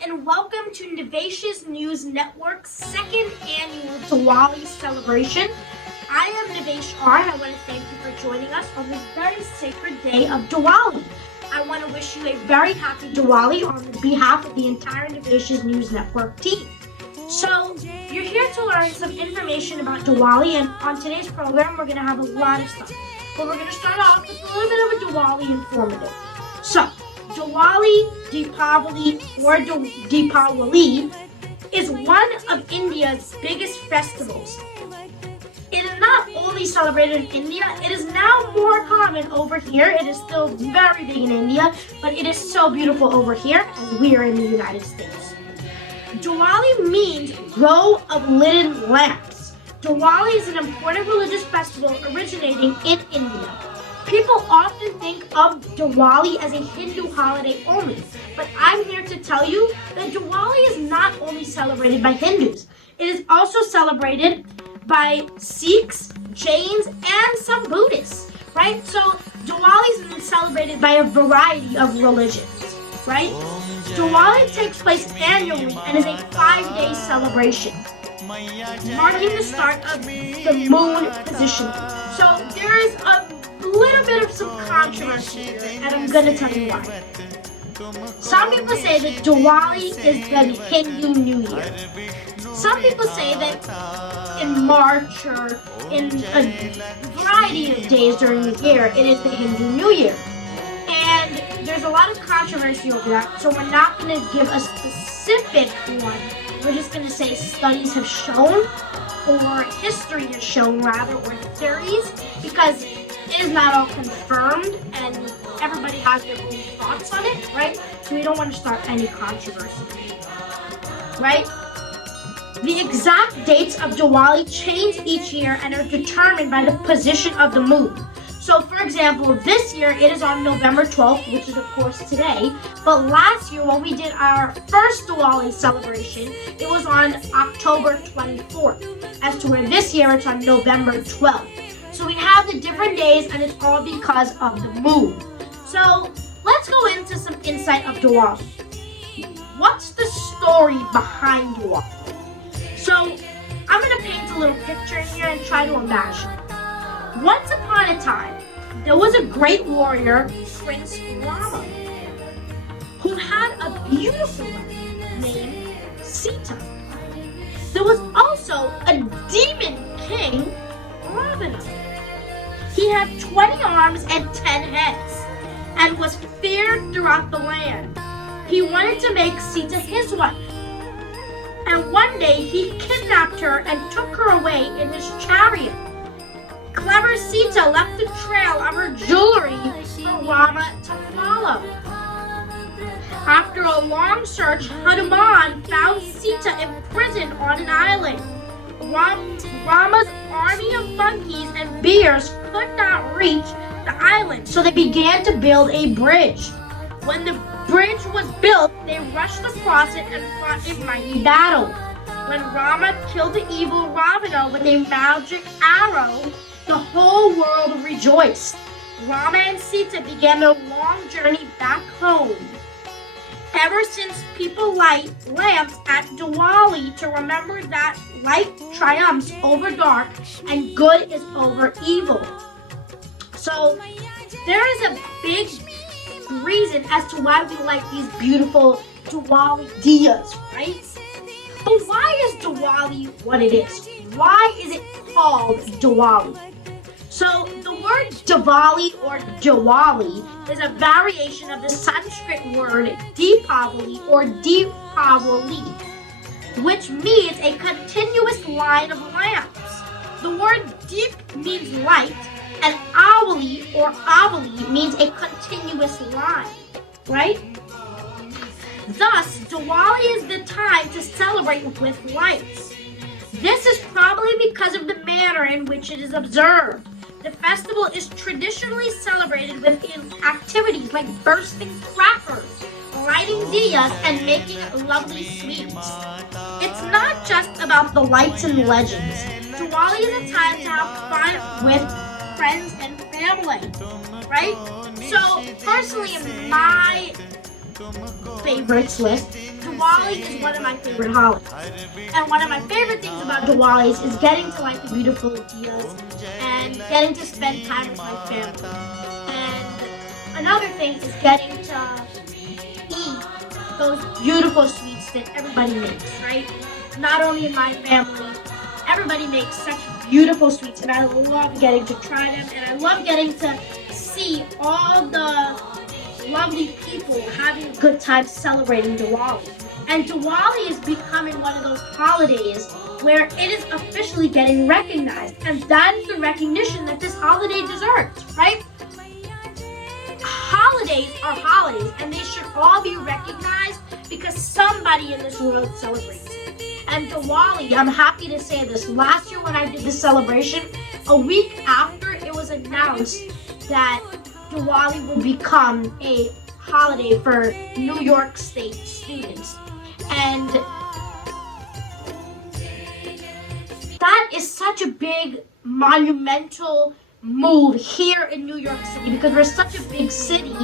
and welcome to Navesh's News Network's second annual Diwali Celebration. I am Navesh R, and I want to thank you for joining us on this very sacred day of Diwali. I want to wish you a very happy Diwali on behalf of the entire Navesh's News Network team. So, you're here to learn some information about Diwali, and on today's program, we're going to have a lot of stuff. But we're going to start off with a little bit of a Diwali informative. So, Diwali, Deepavali, or Deepawali is one of India's biggest festivals. It is not only celebrated in India, it is now more common over here. It is still very big in India, but it is so beautiful over here as we are in the United States. Diwali means row of lighted lamps. Diwali is an important religious festival originating in India. People often think of Diwali as a Hindu holiday only, but I'm here to tell you that Diwali is not only celebrated by Hindus. It is also celebrated by Sikhs, Jains, and some Buddhists, right? So Diwali is celebrated by a variety of religions, right? Diwali takes place annually and is a 5-day celebration, marking the start of the moon position. So there is a little bit of some controversy here, and I'm going to tell you why. Some people say that Diwali is the Hindu New Year. Some people say that in March or in a variety of days during the year, it is the Hindu New Year. And there's a lot of controversy over that, so we're not going to give a specific one. We're just going to say studies have shown, or history has shown rather, or theories, because it is not all confirmed and everybody has their own thoughts on it, right? So we don't want to start any controversy, right? The exact dates of Diwali change each year and are determined by the position of the moon. So, for example, this year it is on November 12th, which is of course today. But last year when we did our first Diwali celebration, it was on October 24th. As to where this year it's on November 12th. So we have the different days, and it's all because of the moon. So let's go into some insight of Diwali. What's the story behind Diwali? So I'm going to paint a little picture here and try to imagine. Once upon a time, there was a great warrior, Prince Rama, who had a beautiful wife named Sita. There was also a demon king, Ravana. He had 20 arms and 10 heads, and was feared throughout the land. He wanted to make Sita his wife. And one day he kidnapped her and took her away in his chariot. Clever Sita left the trail of her jewelry for Rama to follow. After a long search, Hanuman found Sita imprisoned on an island. Rama's army of monkeys and bears could not reach the island, so they began to build a bridge. When the bridge was built, they rushed across it and fought a mighty battle. When Rama killed the evil Ravana with a magic arrow, the whole world rejoiced. Rama and Sita began their long journey back home. Ever since people light lamps at Diwali to remember that light triumphs over dark and good is over evil. So there is a big reason as to why we light these beautiful Diwali Diyas, right? But why is Diwali what it is? Why is it called Diwali? So the word Diwali or Diwali is a variation of the Sanskrit word Deepavali or Deepawali, which means a continuous line of lamps. The word deep means light, and awali or avali means a continuous line, right? Thus, Diwali is the time to celebrate with lights. This is probably because of the manner in which it is observed. The festival is traditionally celebrated with activities like bursting crackers, lighting diyas, and making lovely sweets. It's not just about the lights and legends. Diwali is a time to have fun with friends and family, right? So, personally, in my favorites list, Diwali is one of my favorite holidays. And one of my favorite things about Diwalis is getting to light the beautiful diyas and getting to spend time with my family. And another thing is getting to eat those beautiful sweets that everybody makes, right? Not only in my family, everybody makes such beautiful sweets, and I love getting to try them, and I love getting to see all the lovely people having a good time celebrating Diwali. And Diwali is becoming one of those holidays where it is officially getting recognized, and that is the recognition that this holiday deserves, right? Holidays are holidays, and they should all be recognized because somebody in this world celebrates it. And Diwali, I'm happy to say this, last year when I did the celebration, a week after it was announced that Diwali will become a holiday for New York State students. And that is such a big, monumental move here in New York City because we're such a big city,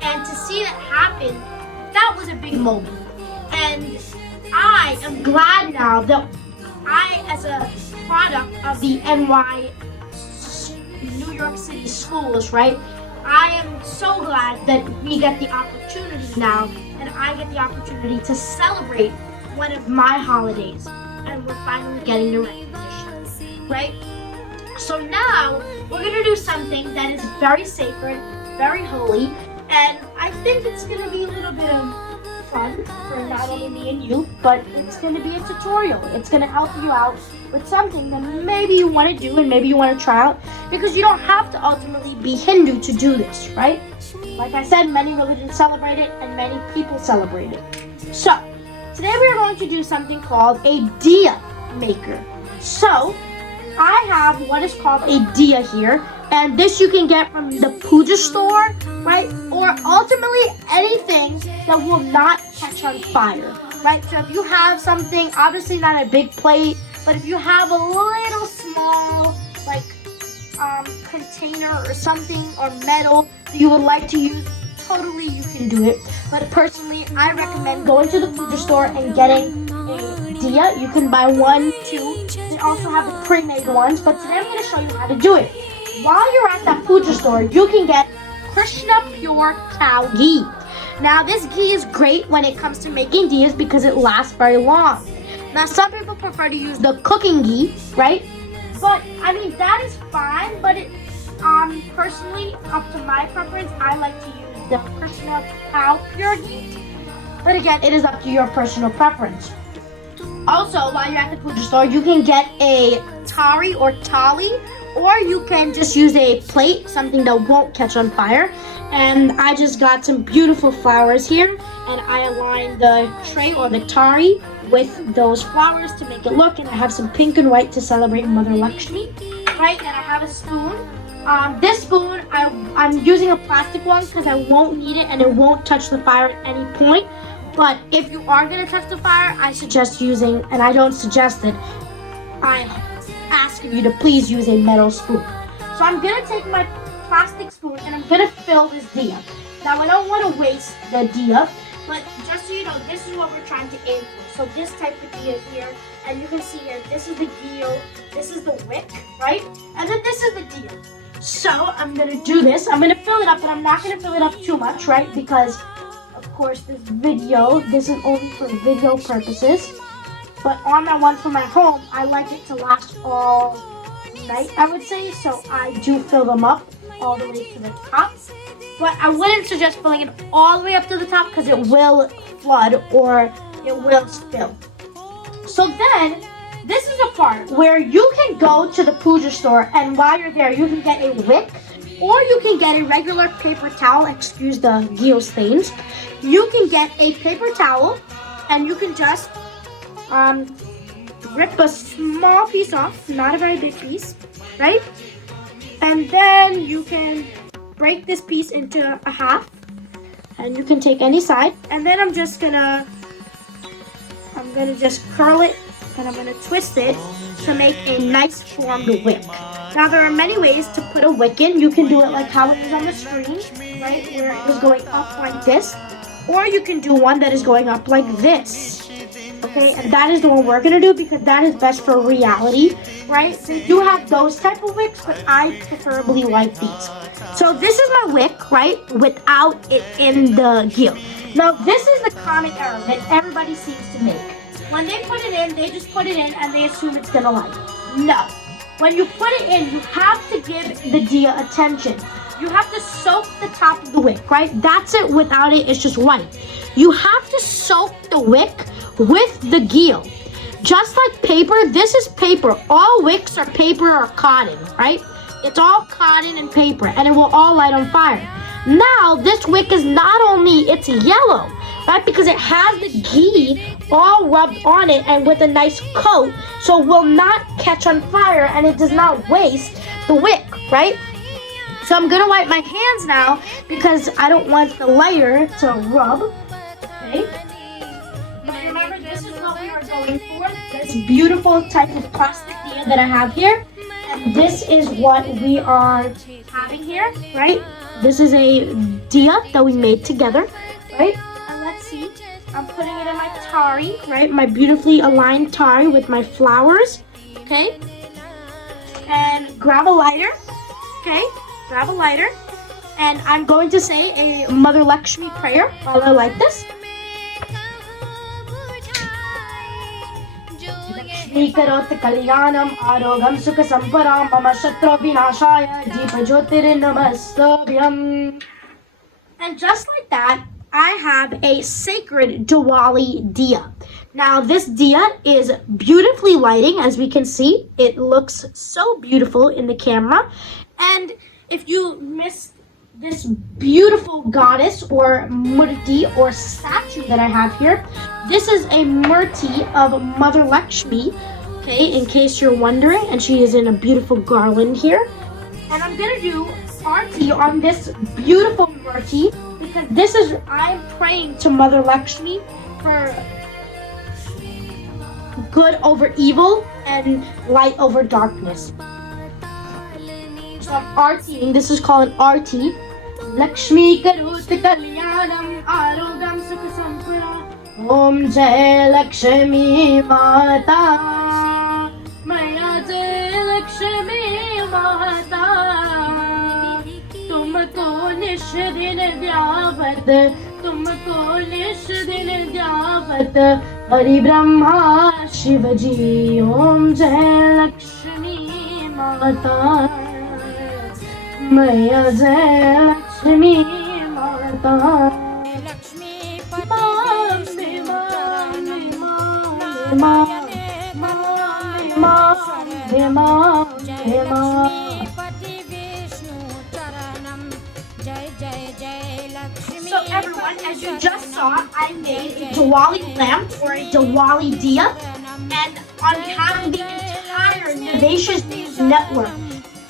and to see that happen, that was a big moment. And I am glad now that I, as a product of the New York City schools, right? I am so glad that we get the opportunity now, and I get the opportunity to celebrate one of my holidays, and we're finally getting the recognition, right? So now we're gonna do something that is very sacred, very holy, and I think it's gonna be a little bit of fun for not only me and you, but it's gonna be a tutorial. It's gonna help you out with something that maybe you want to do and maybe you want to try out, because you don't have to ultimately be Hindu to do this, right? Like I said, many religions celebrate it and many people celebrate it. So today we are going to do something called a Diya maker. So I have what is called a Diya here, and this you can get from the puja store, right? Or ultimately anything that will not catch on fire, right? So if you have something, obviously not a big plate, but if you have a little small, like, container or something, or metal that you would like to use, totally you can do it. But personally, I recommend going to the puja store and getting a Diya. You can buy 1, 2. They also have the pre-made ones, but today I'm going to show you how to do it. While you're at that puja store, you can get Krishna Pure Cow Ghee. Now, this ghee is great when it comes to making diyas because it lasts very long. Now, some people prefer to use the cooking ghee, right? But, I mean, that is fine, but it, personally, up to my preference, I like to use the Krishna Cow Pure Ghee. But again, it is up to your personal preference. Also, while you're at the puja store, you can get a Tari or Tali, or you can just use a plate, something that won't catch on fire. And I just got some beautiful flowers here, and I aligned the tray or the Tari with those flowers to make it look, and I have some pink and white to celebrate Mother Lakshmi, right? And I have a spoon. This spoon, I'm using a plastic one because I won't need it and it won't touch the fire at any point. But if you are going to touch the fire, I suggest using, and I don't suggest it, I ask you to please use a metal spoon. So I'm going to take my plastic spoon and I'm going to fill this Diya. Now, I don't want to waste the Diya, but just so you know, this is what we're trying to aim for. So this type of Diya here, and you can see here, this is the Ghee, this is the Wick, right? And then this is the Diya. So I'm going to do this. I'm going to fill it up, but I'm not going to fill it up too much, right? Because, of course, this is only for video purposes. But on that one from my home, I like it to last all night, I would say. So I do fill them up all the way to the top. But I wouldn't suggest filling it all the way up to the top because it will flood or it will spill. So then, this is a part where you can go to the puja store, and while you're there, you can get a wick, or you can get a regular paper towel. Excuse the ghee stains. You can get a paper towel, and you can just rip a small piece off, not a very big piece, right? And then you can break this piece into a half, and you can take any side. And then I'm gonna just curl it, and I'm gonna twist it to make a nice formed wick. Now, there are many ways to put a wick in. You can do it like how it is on the screen, right, where it is going up like this. Or you can do one that is going up like this. Okay, and that is the one we're gonna do because that is best for reality, right? They do have those type of wicks, but I preferably like these. So this is my wick, right? Without it in the gear. Now this is the common error that everybody seems to make. When they put it in, they just put it in and they assume it's gonna light. No. When you put it in, you have to give the Diya attention. You have to soak the top of the wick, right? That's it. Without it, it's just white. You have to soak the wick with the ghee. Just like paper, this is paper. All wicks are paper or cotton, right? It's all cotton and paper, and it will all light on fire. Now, this wick is not only, it's yellow, right? Because it has the ghee all rubbed on it and with a nice coat, so it will not catch on fire and it does not waste the wick, right? So I'm gonna wipe my hands now because I don't want the lighter to rub, okay? But remember, this is what we are going for, this beautiful type of plastic Diya that I have here. And this is what we are having here, right? This is a Diya that we made together, right? And let's see, I'm putting it in my Tari, right? My beautifully aligned Tari with my flowers, okay? And grab a lighter, okay? Grab a lighter, and I'm going to say a Mother Lakshmi prayer while I light this. Lakshmi karot kalyanam arogam sukha samparam mama shatru vinashaya jeeva jyotir namastabhyam. And just like that, I have a sacred Diwali Diya. Now this Diya is beautifully lighting, as we can see. It looks so beautiful in the camera. And if you missed this beautiful goddess or murti or statue that I have here, this is a murti of Mother Lakshmi, okay, in case you're wondering, and she is in a beautiful garland here. And I'm gonna do arti on this beautiful murti because this is, I'm praying to Mother Lakshmi for good over evil and light over darkness. So I'm artying. This is called an arti. Lakshmi karut kalyanam arogam sukha sampara Om Jai Lakshmi Mata Maya Jai Lakshmi Mata Tumko nish din dhyavat Tumko nish din dhyavat Hari Brahma Shivaji Om Jai Lakshmi Mata Maya Jai Lakshmi Mata Lakshmi Pati So everyone, as you just saw, I made a Diwali lamp or a Diwali Diya, and on behalf of the entire Navesh News Network,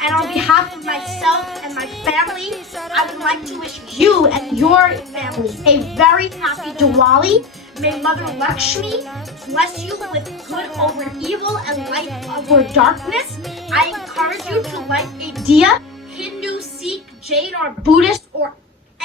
and on behalf of myself and my family, I would like to wish you and your family a very happy Diwali. May Mother Lakshmi bless you with good over evil and light over darkness. I encourage you to light a Diya, Hindu, Sikh, Jain, or Buddhist, or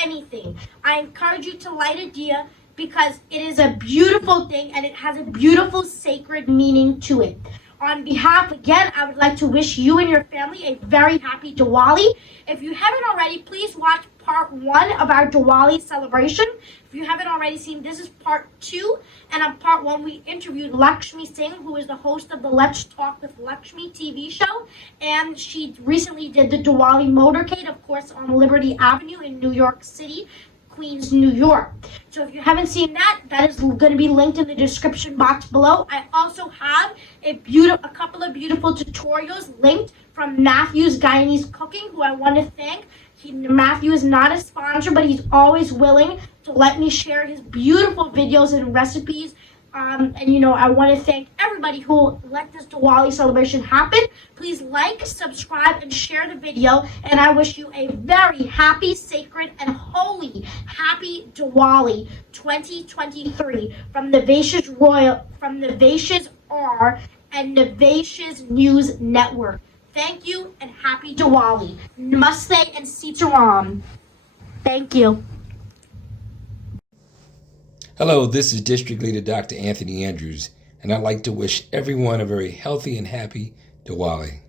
anything. I encourage you to light a Diya because it is a beautiful thing and it has a beautiful sacred meaning to it. On behalf, again, I would like to wish you and your family a very happy Diwali. If you haven't already, please watch part 1 of our Diwali celebration. If you haven't already seen, this is part 2. And on part 1, we interviewed Lakshmi Singh, who is the host of the Let's Talk with Lakshmi TV show. And she recently did the Diwali motorcade, of course, on Liberty Avenue in New York City, Queens, New York. So if you haven't seen that, that is going to be linked in the description box below. I also have a couple of beautiful tutorials linked from Matthew's Guyanese Cooking, who I want to thank. Matthew is not a sponsor, but he's always willing to let me share his beautiful videos and recipes. And I want to thank everybody who let this Diwali celebration happen. Please like, subscribe, and share the video. And I wish you a very happy, sacred, and holy happy Diwali 2023 from Navesh's R and Navesh's News Network. Thank you and happy Diwali. Namaste and Sitaram. Thank you. Hello, this is District Leader Dr. Anthony Andrews, and I'd like to wish everyone a very healthy and happy Diwali.